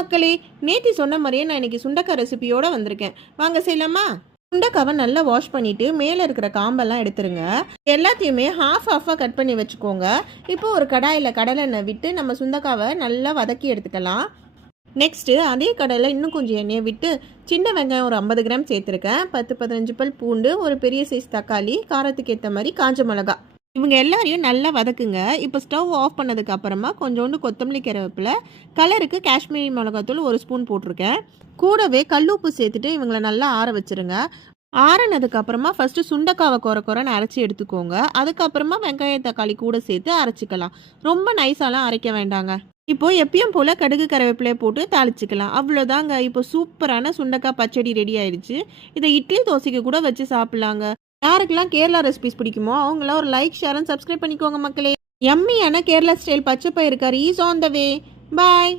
மக்களே, நேத்தி சொன்ன மாதிரியே நான் இன்னைக்கு சுண்டக்காய் ரெசிபியோட வந்திருக்கேன். வாங்க செய்யலாமா? சுண்டக்காவை நல்லா வாஷ் பண்ணிட்டு மேலே இருக்கிற காம்பெல்லாம் எடுத்துருங்க. எல்லாத்தையுமே ஹாஃபாக கட் பண்ணி வச்சுக்கோங்க. இப்போ ஒரு கடாயில் கடலெண்ணெய் விட்டு நம்ம சுண்டக்காவை நல்லா வதக்கி எடுத்துக்கலாம். நெக்ஸ்ட்டு அதே கடாயில் இன்னும் கொஞ்சம் எண்ணெயை விட்டு சின்ன வெங்காயம் ஒரு 50 கிராம் சேர்த்துருக்கேன். 10-15 பல் பூண்டு, ஒரு பெரிய சைஸ் தக்காளி, காரத்துக்கு ஏற்ற மாதிரி காஞ்ச மிளகா, இவங்க எல்லாரையும் நல்லா வதக்குங்க. இப்போ ஸ்டவ் ஆஃப் பண்ணதுக்கு அப்புறமா கொஞ்சோண்டு கொத்தமல்லி கருவேப்பிலை, கலருக்கு காஷ்மீரி மிளகாத்தூள் 1 ஸ்பூன் போட்டிருக்கேன். கூடவே கல்லுப்பு சேர்த்துட்டு இவங்களை நல்லா ஆற வச்சுருங்க. ஆறினதுக்கு அப்புறமா ஃபஸ்ட்டு சுண்டக்காவை குறைன்னு அரைச்சி எடுத்துக்கோங்க. அதுக்கப்புறமா வெங்காயம் தக்காளி கூட சேர்த்து அரைச்சிக்கலாம். ரொம்ப நைஸாலாம் அரைக்க வேண்டாங்க. இப்போது எப்பயும் போல் கடுகு கருவேப்பிலையை போட்டு தாளிச்சிக்கலாம். அவ்வளோதாங்க. இப்போ சூப்பரான சுண்டக்காய் பச்சடி ரெடி ஆயிடுச்சு. இதை இட்லி தோசைக்கு கூட வச்சு சாப்பிட்லாங்க. யாருக்கெல்லாம் கேரளா ரெசிபிஸ் பிடிக்குமோ அவங்களாம் ஒரு லைக், ஷேர் அண்ட் சப்ஸ்கிரைப் பண்ணிக்கோங்க மக்களே. யம்மியான கேரளா ஸ்டைல் பச்சை பயிறு கறி is on the way. Bye.